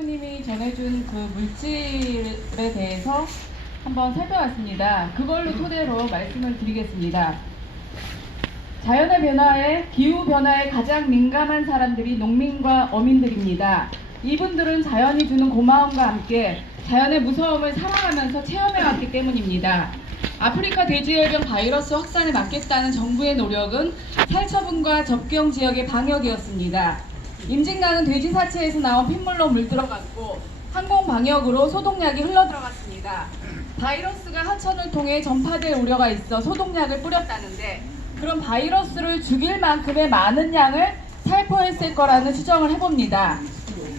부회장님이 전해준 그 물질에 대해서 한번 살펴봤습니다. 그걸로 토대로 말씀을 드리겠습니다. 자연의 변화에, 기후 변화에 가장 민감한 사람들이 농민과 어민들입니다. 이분들은 자연이 주는 고마움과 함께 자연의 무서움을 사랑하면서 체험해왔기 때문입니다. 아프리카 돼지열병 바이러스 확산에 막겠다는 정부의 노력은 살처분과 접경 지역의 방역이었습니다. 임진강은 돼지 사체에서 나온 핏물로 물들어갔고 항공 방역으로 소독약이 흘러들어갔습니다. 바이러스가 하천을 통해 전파될 우려가 있어 소독약을 뿌렸다는데 그런 바이러스를 죽일 만큼의 많은 양을 살포했을 거라는 추정을 해봅니다.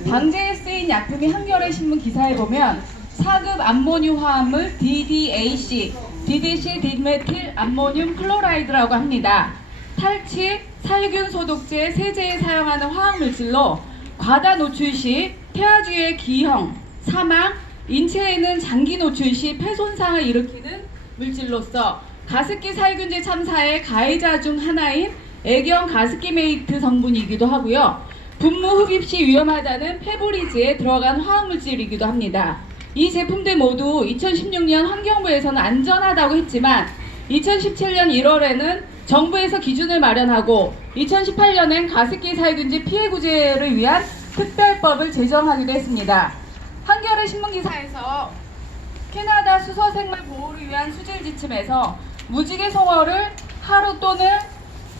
방제에 쓰인 약품이 한겨레 신문 기사에 보면 4급 암모늄 화합물 DDAC, 디데실 디메틸 암모늄 클로라이드라고 합니다. 탈취, 살균 소독제, 세제에 사용하는 화학물질로 과다 노출 시 태아주의 기형, 사망, 인체에는 장기 노출 시 폐손상을 일으키는 물질로서 가습기 살균제 참사의 가해자 중 하나인 애경 가습기메이트 성분이기도 하고요. 분무 흡입 시 위험하다는 페브리즈에 들어간 화학물질이기도 합니다. 이 제품들 모두 2016년 환경부에서는 안전하다고 했지만 2017년 1월에는 정부에서 기준을 마련하고 2018년엔 가습기 살균제 피해 구제를 위한 특별법을 제정하기도 했습니다. 한겨레 신문기사에서 캐나다 수서생물 보호를 위한 수질 지침에서 무지개 송어를 하루 또는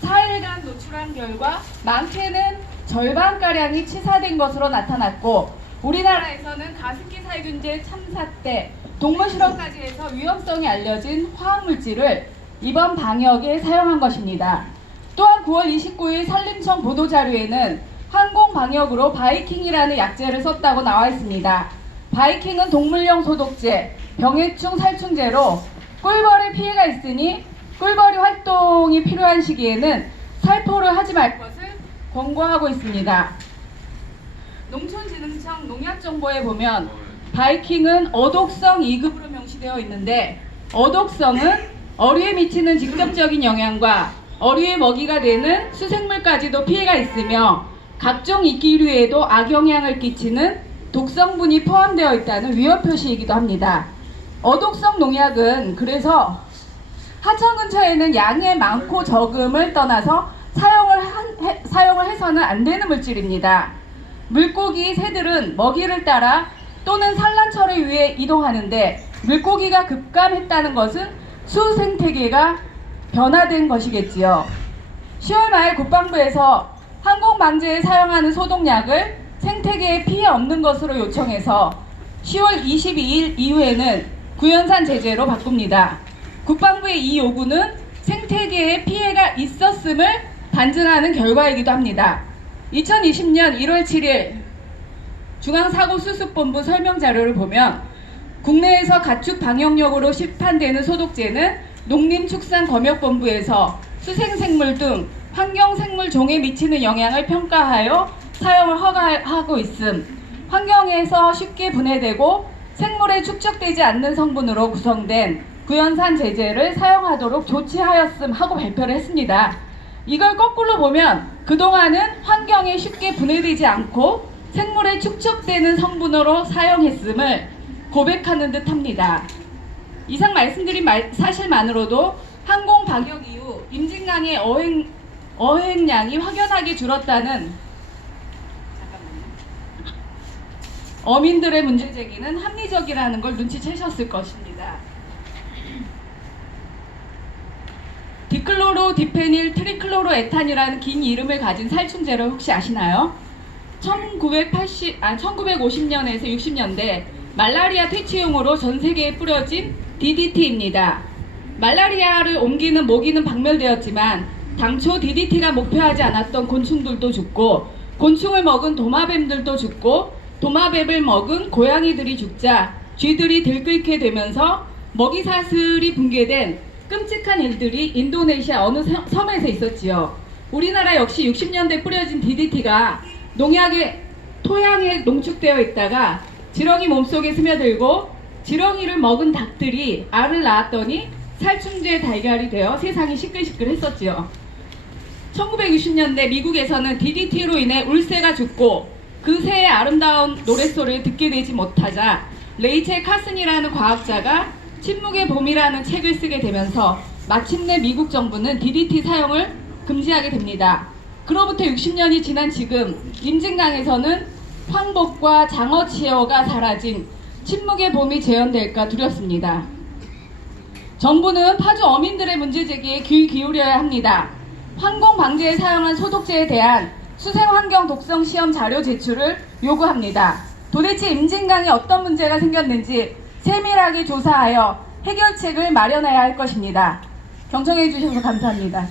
4일간 노출한 결과 많게는 절반가량이 치사된 것으로 나타났고 우리나라에서는 가습기 살균제 참사 때 동물 실험까지 해서 위험성이 알려진 화학물질을 이번 방역에 사용한 것입니다. 또한 9월 29일 산림청 보도자료에는 항공 방역으로 바이킹이라는 약재를 썼다고 나와 있습니다. 바이킹은 동물용 소독제, 병해충 살충제로 꿀벌에 피해가 있으니 꿀벌이 활동이 필요한 시기에는 살포를 하지 말 것을 권고하고 있습니다. 농촌진흥청 농약정보에 보면 바이킹은 어독성 2급으로 명시되어 있는데 어독성은 어류에 미치는 직접적인 영향과 어류의 먹이가 되는 수생물까지도 피해가 있으며 각종 이기류에도 악영향을 끼치는 독성분이 포함되어 있다는 위험 표시이기도 합니다. 어독성 농약은 그래서 하천 근처에는 양의 많고 적음을 떠나서 사용을 해서는 안 되는 물질입니다. 물고기, 새들은 먹이를 따라 또는 산란처를 위해 이동하는데 물고기가 급감했다는 것은 수생태계가 변화된 것이겠지요. 10월 말 국방부에서 항공방제에 사용하는 소독약을 생태계에 피해 없는 것으로 요청해서 10월 22일 이후에는 구연산 제재로 바꿉니다. 국방부의 이 요구는 생태계에 피해가 있었음을 반증하는 결과이기도 합니다. 2020년 1월 7일 중앙사고수습본부 설명자료를 보면 국내에서 가축 방역용으로 시판되는 소독제는 농림축산검역본부에서 수생생물 등 환경생물종에 미치는 영향을 평가하여 사용을 허가하고 있음, 환경에서 쉽게 분해되고 생물에 축적되지 않는 성분으로 구성된 구연산 제제를 사용하도록 조치하였음 하고 발표를 했습니다. 이걸 거꾸로 보면 그동안은 환경에 쉽게 분해되지 않고 생물에 축적되는 성분으로 사용했음을 고백하는 듯 합니다. 이상 말씀드린 사실만으로도 항공 방역 이후 임진강의 어획량이 확연하게 줄었다는 어민들의 문제 제기는 합리적이라는 걸 눈치채셨을 것입니다. 디클로로 디페닐 트리클로로 에탄이라는 긴 이름을 가진 살충제를 혹시 아시나요? 1950년에서 60년대 말라리아 퇴치용으로 전 세계에 뿌려진 DDT입니다. 말라리아를 옮기는 모기는 박멸되었지만 당초 DDT가 목표하지 않았던 곤충들도 죽고 곤충을 먹은 도마뱀들도 죽고 도마뱀을 먹은 고양이들이 죽자 쥐들이 들끓게 되면서 먹이 사슬이 붕괴된 끔찍한 일들이 인도네시아 어느 섬에서 있었지요. 우리나라 역시 60년대 뿌려진 DDT가 농약의 토양에 농축되어 있다가 지렁이 몸속에 스며들고 지렁이를 먹은 닭들이 알을 낳았더니 살충제 달걀이 되어 세상이 시끌시끌했었지요. 1960년대 미국에서는 DDT로 인해 울새가 죽고 그 새의 아름다운 노랫소리를 듣게 되지 못하자 레이첼 카슨이라는 과학자가 침묵의 봄이라는 책을 쓰게 되면서 마침내 미국 정부는 DDT 사용을 금지하게 됩니다. 그로부터 60년이 지난 지금 임진강에서는 황복과 장어치어가 사라진 침묵의 봄이 재현될까 두렵습니다. 정부는 파주 어민들의 문제 제기에 귀 기울여야 합니다. 황공 방제에 사용한 소독제에 대한 수생환경 독성 시험 자료 제출을 요구합니다. 도대체 임진강에 어떤 문제가 생겼는지 세밀하게 조사하여 해결책을 마련해야 할 것입니다. 경청해 주셔서 감사합니다.